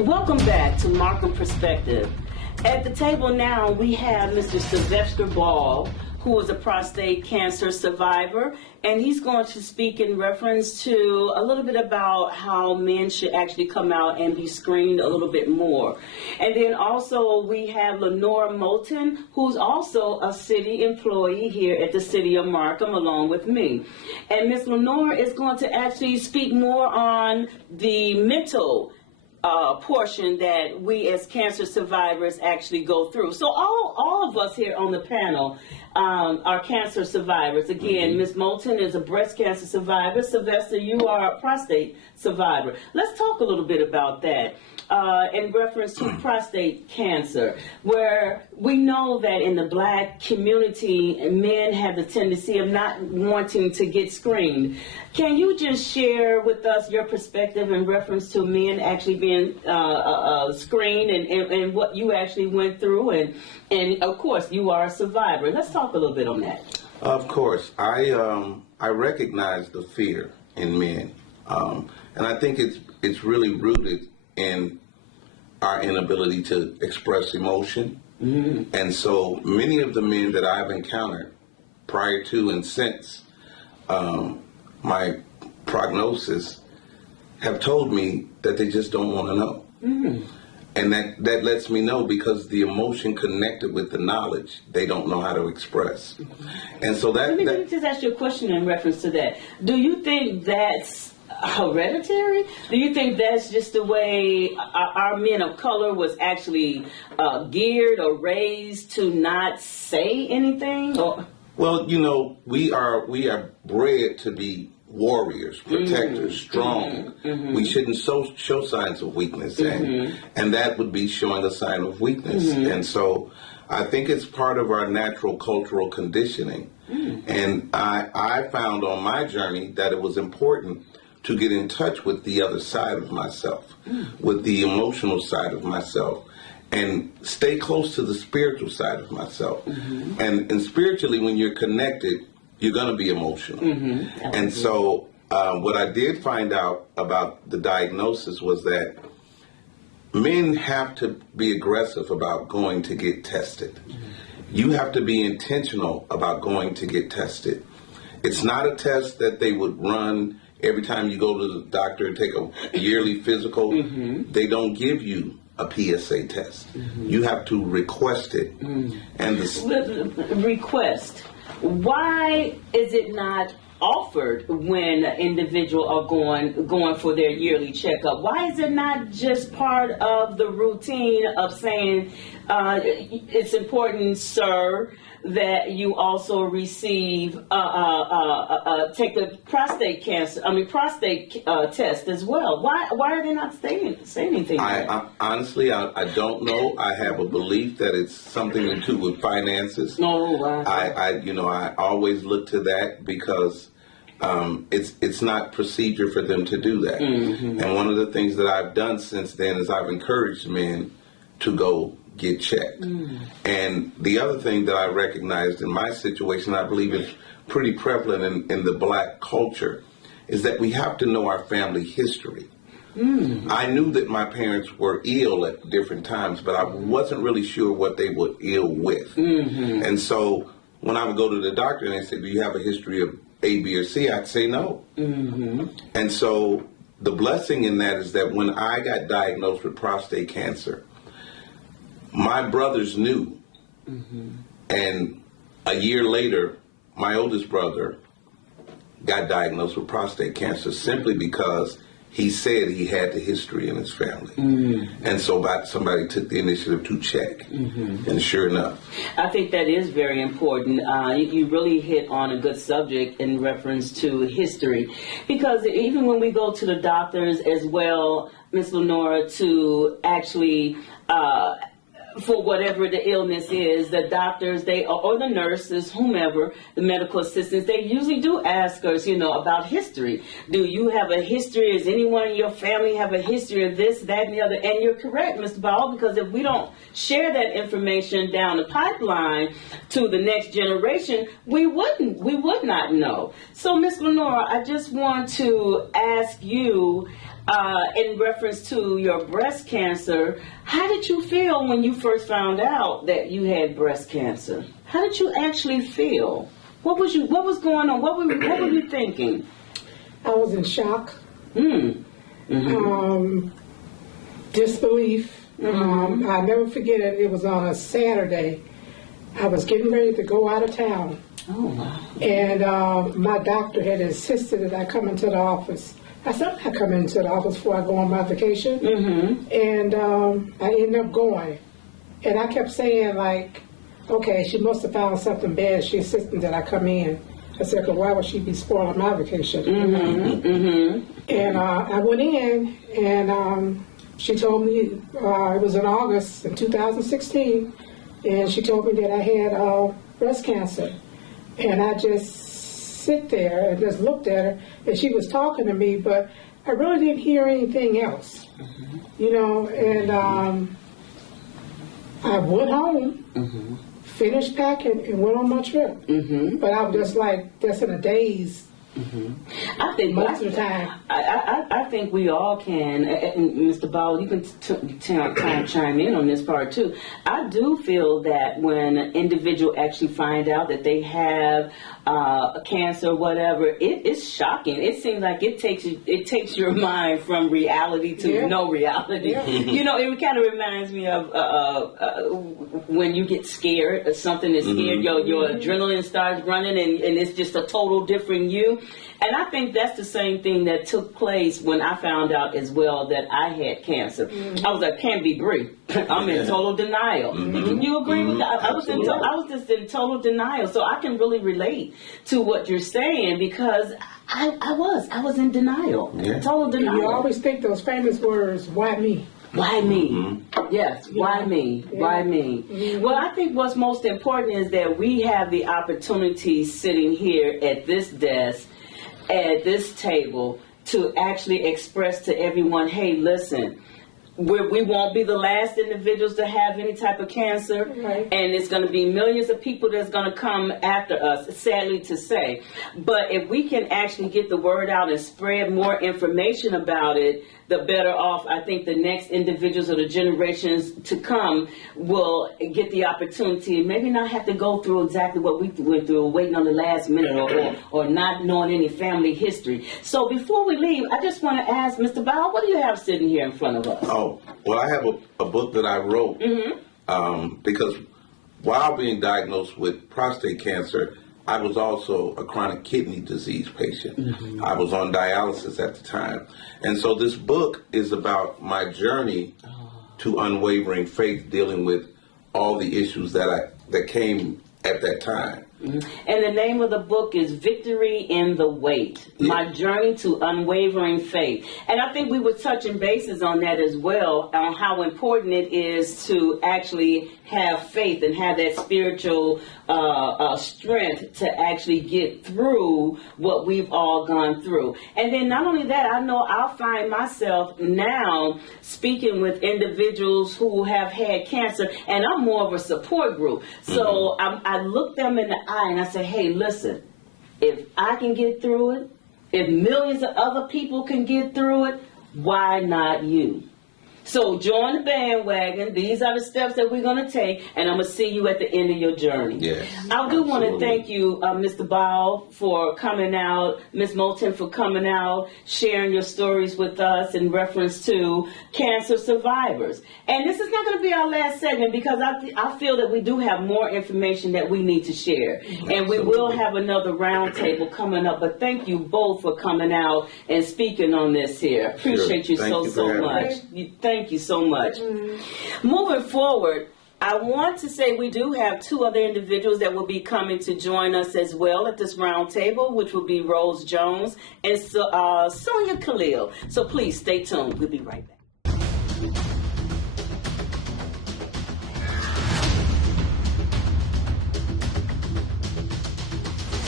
Welcome back to Markham Prospective. At the table now, we have Mr. Sylvester Ball, who is a prostate cancer survivor, and he's going to speak in reference to a little bit about how men should actually come out and be screened a little bit more. And then also we have Lenora Moaton, who's also a city employee here at the city of Markham, along with me. And Miss Lenora is going to actually speak more on the mental portion that we as cancer survivors actually go through. So all of us here on the panel are cancer survivors. Again, Ms. Moaton is a breast cancer survivor. Sylvester, you are a prostate survivor. Let's talk a little bit about that in reference to prostate cancer, where we know that in the black community, men have the tendency of not wanting to get screened. Can you just share with us your perspective in reference to men actually being screened and what you actually went through? And of course, you are a survivor. Let's talk a little bit on that. Of course. I recognize the fear in men. And I think it's really rooted in our inability to express emotion. Mm-hmm. And so many of the men that I've encountered prior to and since my prognosis have told me that they just don't want to know. Mm-hmm. And that lets me know, because the emotion connected with the knowledge, they don't know how to express. Mm-hmm. And so let me just ask you a question in reference to that. Do you think that's hereditary? Do you think that's just the way our men of color was actually geared or raised to not say anything? Or? Well, you know, we are bred to be warriors, protectors, strong. Mm-hmm. We shouldn't show signs of weakness, and that would be showing a sign of weakness. Mm-hmm. And so I think it's part of our natural cultural conditioning. Mm-hmm. And I found on my journey that it was important to get in touch with the other side of myself, with the emotional side of myself, and stay close to the spiritual side of myself. Mm-hmm. And spiritually, when you're connected, you're going to be emotional. Mm-hmm. And so what I did find out about the diagnosis was that men have to be aggressive about going to get tested. Mm-hmm. You have to be intentional about going to get tested. It's not a test that they would run every time you go to the doctor and take a yearly physical. Mm-hmm. They don't give you a PSA test. Mm-hmm. You have to request it. Mm-hmm. And request. Why is it not offered when an individual are going for their yearly checkup? Why is it not just part of the routine of saying it's important, sir, that you also receive take the prostate test as well? Why are they not saying anything? Honestly, I don't know. I have a belief that it's something to do with finances. No, wow. I always look to that, because it's not procedure for them to do that. Mm-hmm. And one of the things that I've done since then is I've encouraged men to go get checked. Mm. And the other thing that I recognized in my situation, I believe is pretty prevalent in the black culture, is that we have to know our family history. Mm. I knew that my parents were ill at different times, but I wasn't really sure what they were ill with. Mm-hmm. And so when I would go to the doctor and they said, do you have a history of A, B, or C? I'd say no. Mm-hmm. And so the blessing in that is that when I got diagnosed with prostate cancer, my brothers knew. Mm-hmm. And a year later, my oldest brother got diagnosed with prostate cancer simply because he said he had the history in his family. Mm. And so somebody took the initiative to check. Mm-hmm. And sure enough. I think that is very important. You really hit on a good subject in reference to history. Because even when we go to the doctors as well, Ms. Lenora, to actually for whatever the illness is, the doctors, or the nurses, whomever, the medical assistants, they usually do ask us, about history. Do you have a history? Does anyone in your family have a history of this, that, and the other? And you're correct, Mr. Ball, because if we don't share that information down the pipeline to the next generation, we would not know. So, Ms. Lenora, I just want to ask you, in reference to your breast cancer, how did you feel when you first found out that you had breast cancer? How did you actually feel? What was going on? What were you thinking? I was in shock. Mm-hmm. Disbelief. I'll never forget it. It was on a Saturday. I was getting ready to go out of town. Oh, wow. And my doctor had insisted that I come into the office. I said, I'm not coming into the office before I go on my vacation. Mm-hmm. And I ended up going. And I kept saying, like, okay, she must have found something bad. She insisted that I come in. I said, why would she be spoiling my vacation? Mm-hmm. Mm-hmm. And I went in, and she told me, it was in August in 2016, and she told me that I had breast cancer. And I just sit there and just looked at her, and she was talking to me, but I really didn't hear anything else, you know. And I went home, finished packing, and went on my trip. But I was just like, just in a daze. I think most of the time. I think we all can, and Mr. Ball, you can chime in on this part too. I do feel that when an individual actually find out that they have cancer or whatever, it's shocking. It seems like it takes your mind from reality to no reality. Yeah. You know, it kind of reminds me of when you get scared or something is scared, your adrenaline starts running, and it's just a total different you. And I think that's the same thing that took place when I found out as well that I had cancer. I was like, can't be Bree. I'm in total denial. You agree with that? I was just in total denial. So I can really relate to what you're saying, because I was in denial. Total denial. You always think those famous words, why me? Why me? Yes, why me? Why me? Well, I think what's most important is that we have the opportunity sitting here at this desk, at this table, to actually express to everyone, hey, listen, we won't be the last individuals to have any type of cancer, and it's going to be millions of people that's going to come after us, sadly to say. But if we can actually get the word out and spread more information about it, the better off I think the next individuals or the generations to come will get the opportunity and maybe not have to go through exactly what we went through, waiting on the last minute or not knowing any family history. So before we leave, I just want to ask Mr. Bow, what do you have sitting here in front of us? Oh, well, I have a book that I wrote because while being diagnosed with prostate cancer, I was also a chronic kidney disease patient. I was on dialysis at the time. And so this book is about my journey to unwavering faith, dealing with all the issues that came at that time. And the name of the book is Victory in the Wait, My Journey to Unwavering Faith. And I think we were touching bases on that as well, on how important it is to actually have faith and have that spiritual strength to actually get through what we've all gone through. And then not only that, I know I'll find myself now speaking with individuals who have had cancer, and I'm more of a support group. So I look them in the eye and I say, hey, listen, if I can get through it, if millions of other people can get through it, why not you? So join the bandwagon. These are the steps that we're going to take, and I'm going to see you at the end of your journey. Yes, I do want to thank you, Mr. Ball, for coming out, Ms. Moaton for coming out, sharing your stories with us in reference to cancer survivors. And this is not going to be our last segment, because I feel that we do have more information that we need to share. And we will have another roundtable coming up. But thank you both for coming out and speaking on this here. Appreciate you so much. Thank you so much. Moving forward, I want to say we do have two other individuals that will be coming to join us as well at this round table, which will be Rose Jones and Sonia Khalil. So please stay tuned. We'll be right back.